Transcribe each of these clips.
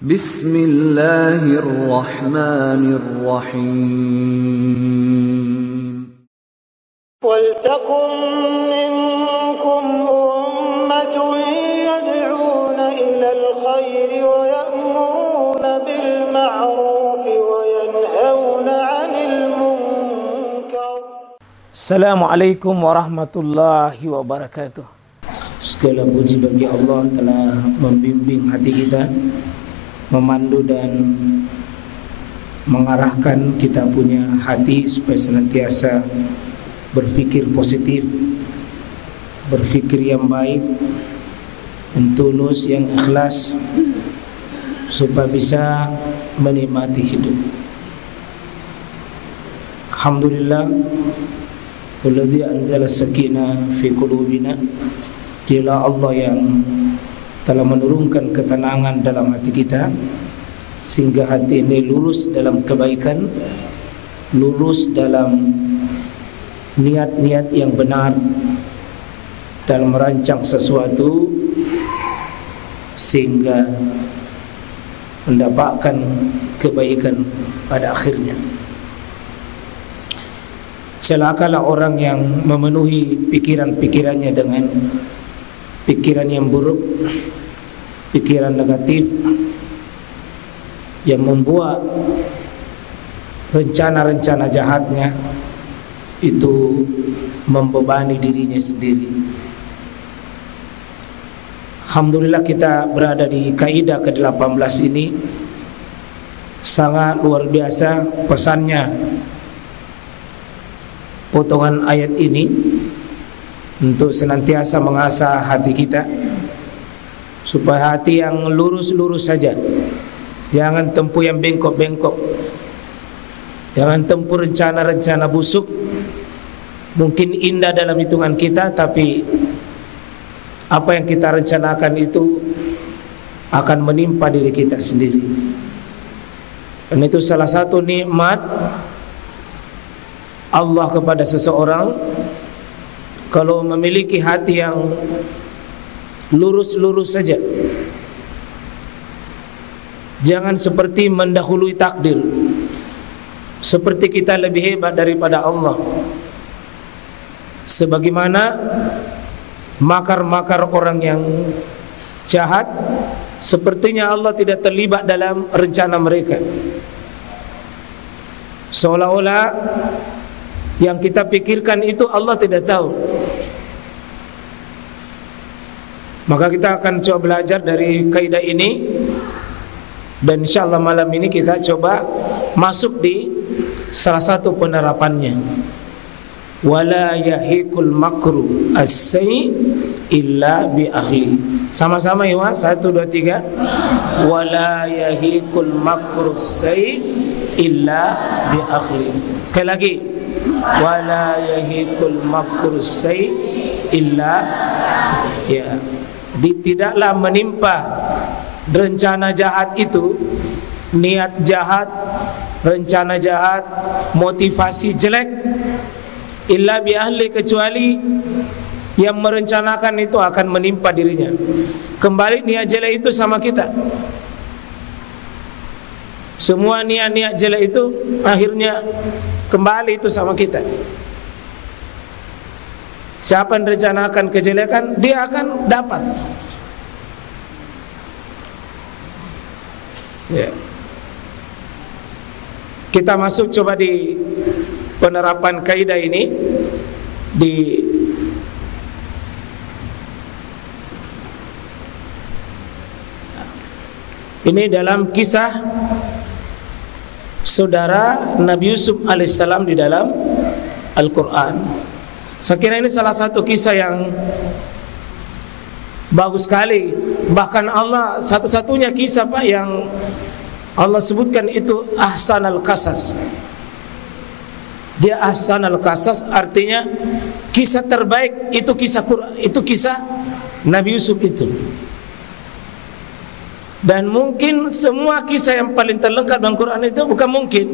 Bismillahirrahmanirrahim. Waltakum minkum ummatun yad'una ilal khairi wa ya'muruna bil ma'ruf wa yanhauna 'anil munkar. Assalamualaikum warahmatullahi wabarakatuh. Segala puji bagi Allah telah membimbing hati kita, memandu dan mengarahkan kita punya hati supaya senantiasa berpikir positif, berpikir yang baik, yang tulus, yang ikhlas, supaya bisa menikmati hidup. Alhamdulillah, alladzi anzala as-sakinah fi qulubina. Dialah Allah yang telah menurunkan ketenangan dalam hati kita, sehingga hati ini lurus dalam kebaikan, lurus dalam niat-niat yang benar dalam merancang sesuatu, sehingga mendapatkan kebaikan pada akhirnya. Celakalah orang yang memenuhi pikiran-pikirannya dengan pikiran yang buruk, pikiran negatif, yang membuat rencana-rencana jahatnya itu membebani dirinya sendiri. Alhamdulillah kita berada di kaidah ke-18 ini. Sangat luar biasa pesannya potongan ayat ini untuk senantiasa mengasah hati kita supaya hati yang lurus-lurus saja, jangan tempuh yang bengkok-bengkok, jangan tempuh rencana-rencana busuk. Mungkin indah dalam hitungan kita, tapi apa yang kita rencanakan itu akan menimpa diri kita sendiri. Dan itu salah satu nikmat Allah kepada seseorang. Kalau memiliki hati yang lurus-lurus saja, jangan seperti mendahului takdir, seperti kita lebih hebat daripada Allah. Sebagaimana makar-makar orang yang jahat, sepertinya Allah tidak terlibat dalam rencana mereka. Seolah-olah yang kita pikirkan itu Allah tidak tahu. Maka kita akan coba belajar dari kaidah ini, dan insyaallah malam ini kita coba masuk di salah satu penerapannya. Wala yahiqul makru as-sayyi illa bi ahli. Sama-sama ya, 1 2 3. Wala yahiqul makru as-sayyi illa bi ahli. Sekali lagi. Wala yahiqul makru as-sayyi illa, ya. Tidaklah menimpa rencana jahat itu, niat jahat, rencana jahat, motivasi jelek, illa bi ahli, kecuali yang merencanakan itu akan menimpa dirinya. Kembali niat jelek itu sama kita. Semua niat-niat jelek itu akhirnya kembali itu sama kita. Siapa yang rencanakan kejelekan, dia akan dapat. Ya. Kita masuk coba di penerapan kaidah ini di ini dalam kisah saudara Nabi Yusuf alaihissalam di dalam Al-Quran. Saya kira ini salah satu kisah yang bagus sekali. Bahkan Allah satu-satunya kisah Pak yang Allah sebutkan itu ahsanal qasas. Dia ahsanal qasas artinya kisah terbaik itu kisah Quran, itu kisah Nabi Yusuf itu. Dan mungkin semua kisah yang paling terlengkap dalam Quran itu bukan mungkin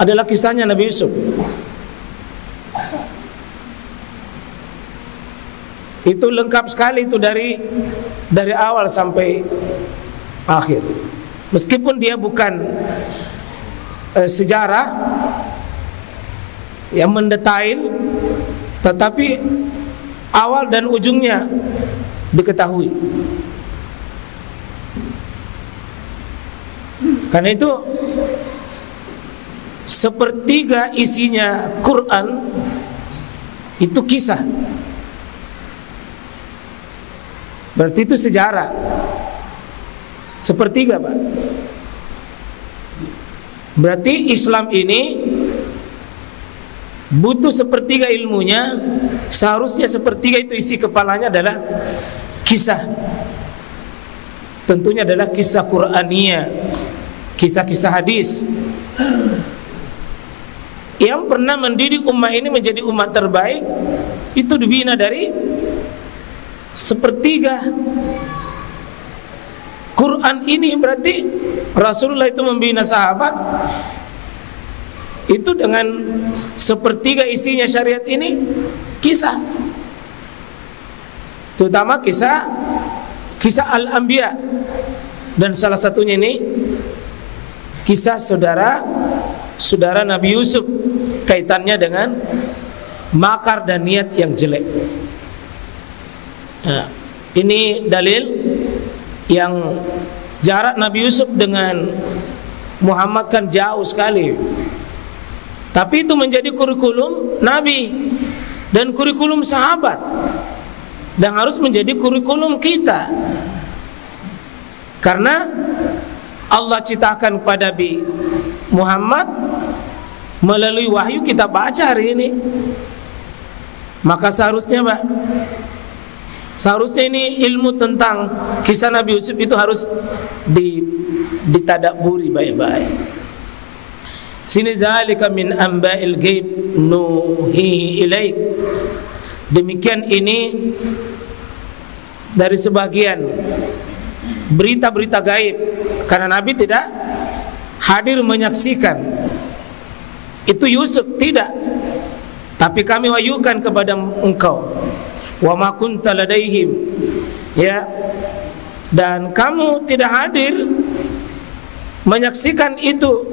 adalah kisahnya Nabi Yusuf. Itu lengkap sekali itu dari awal sampai akhir. Meskipun dia bukan sejarah yang mendetail, tetapi awal dan ujungnya diketahui. Karena itu sepertiga isinya Quran itu kisah. Berarti itu sejarah. Sepertiga, Pak. Berarti Islam ini butuh sepertiga ilmunya. Seharusnya sepertiga itu isi kepalanya adalah kisah. Tentunya adalah kisah Qur'aniyah, kisah-kisah hadis yang pernah mendidik umat ini menjadi umat terbaik. Itu dibina dari sepertiga Quran ini. Berarti Rasulullah itu membina sahabat itu dengan sepertiga isinya syariat ini kisah, terutama kisah Al-Anbiya, dan salah satunya ini kisah saudara Nabi Yusuf, kaitannya dengan makar dan niat yang jelek. Nah, ini dalil yang jarak Nabi Yusuf dengan Muhammad kan jauh sekali, tapi itu menjadi kurikulum Nabi dan kurikulum sahabat, dan harus menjadi kurikulum kita. Karena Allah ciptakan kepada Nabi Muhammad melalui wahyu kita baca hari ini. Maka seharusnya, Pak, seharusnya ini ilmu tentang kisah Nabi Yusuf itu harus ditadaburi baik-baik. Sini zalika min amba'il ghaib nuhihi ilaik. Demikian ini dari sebagian berita-berita gaib, karena Nabi tidak hadir menyaksikan itu Yusuf, tidak, tapi kami wahyukan kepada engkau. Wa ma kunta ladaihim, ya, dan kamu tidak hadir menyaksikan itu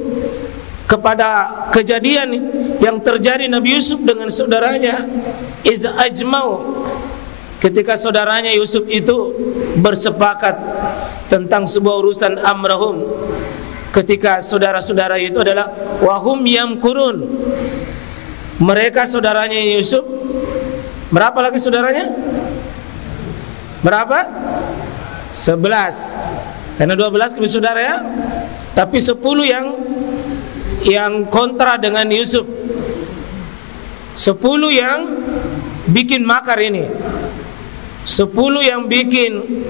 kepada kejadian yang terjadi Nabi Yusuf dengan saudaranya. Iz ajmau, ketika saudaranya Yusuf itu bersepakat tentang sebuah urusan amrahum, ketika saudara-saudara itu adalah wahum yamkurun, mereka saudaranya Yusuf. Berapa lagi saudaranya? Berapa? 11. Karena 12 kami saudara, ya. Tapi 10 yang kontra dengan Yusuf. 10 yang bikin makar ini. 10 yang bikin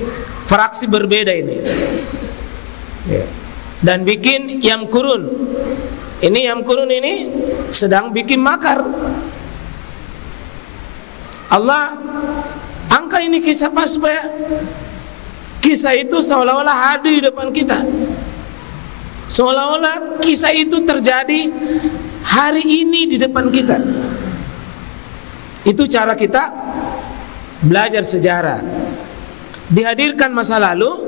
fraksi berbeda ini, ya. Dan bikin yang kurun. Ini yang kurun ini sedang bikin makar. Allah angkat ini kisah pas supaya kisah itu seolah-olah hadir di depan kita, seolah-olah kisah itu terjadi hari ini di depan kita. Itu cara kita belajar sejarah. Dihadirkan masa lalu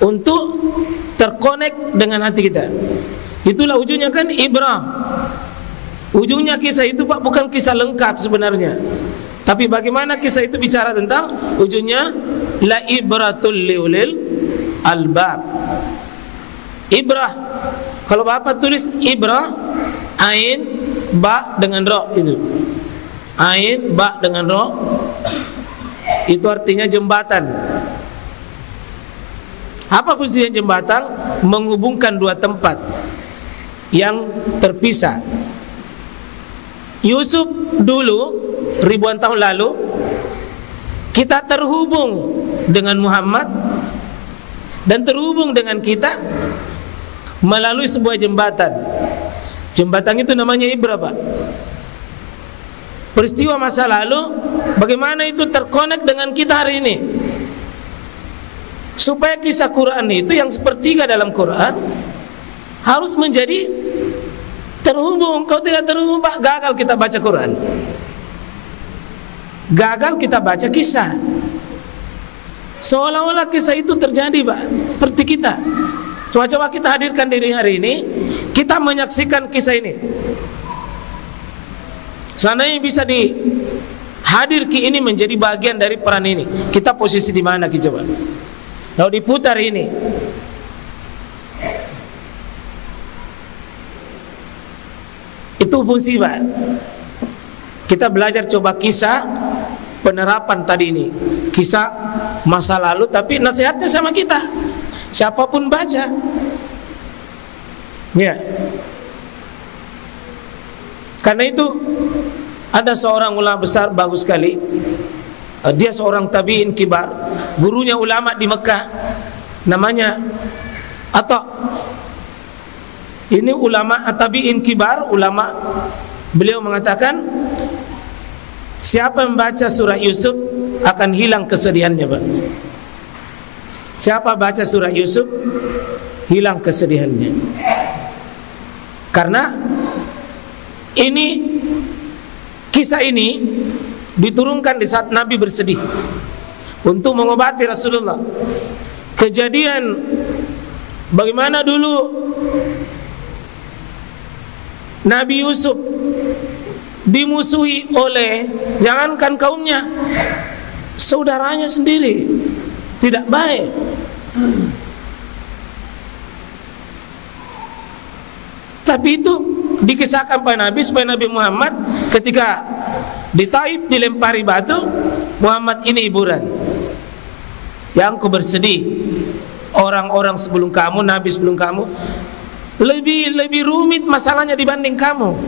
untuk terkonek dengan hati kita. Itulah ujungnya kan ibrah. Ujungnya kisah itu, Pak, bukan kisah lengkap sebenarnya, tapi bagaimana kisah itu bicara tentang ujungnya la ibratul liulil albab. Ibrah, kalau Bapak tulis ibrah, ain ba dengan ro, itu ain ba dengan ro, itu artinya jembatan. Apa fungsinya jembatan? Menghubungkan dua tempat yang terpisah. Yusuf dulu ribuan tahun lalu kita terhubung dengan Muhammad dan terhubung dengan kita melalui sebuah jembatan. Jembatan itu namanya ibrah, Pak. Peristiwa masa lalu bagaimana itu terkonek dengan kita hari ini, supaya kisah Quran itu yang sepertiga dalam Quran harus menjadi terhubung. Kalau tidak terhubung, Pak, gagal kita baca Quran, gagal kita baca kisah. Seolah-olah kisah itu terjadi, Pak, seperti kita. Coba kita hadirkan diri hari ini, kita menyaksikan kisah ini. Seandainya bisa dihadir ini menjadi bagian dari peran ini, kita posisi di mana coba? Kalau diputar ini, itu fungsi, Pak. Kita belajar coba kisah penerapan tadi ini, kisah masa lalu, tapi nasihatnya sama kita. Siapapun baca, ya. Karena itu ada seorang ulama besar bagus sekali. Dia seorang tabi'in kibar, gurunya ulama di Mekah, namanya Atta. Ini ulama tabi'in kibar, ulama. Beliau mengatakan, siapa membaca surah Yusuf akan hilang kesedihannya, Pak. Siapa baca surah Yusuf hilang kesedihannya. Karena ini, kisah ini diturunkan di saat Nabi bersedih untuk mengobati Rasulullah. Kejadian bagaimana dulu Nabi Yusuf dimusuhi oleh, jangankan kaumnya, saudaranya sendiri, tidak baik. Tapi itu dikisahkan pada Nabi supaya Nabi Muhammad ketika di Taif dilempari batu, Muhammad ini hiburan. Yang kau bersedih, orang-orang sebelum kamu, Nabi sebelum kamu lebih rumit masalahnya dibanding kamu.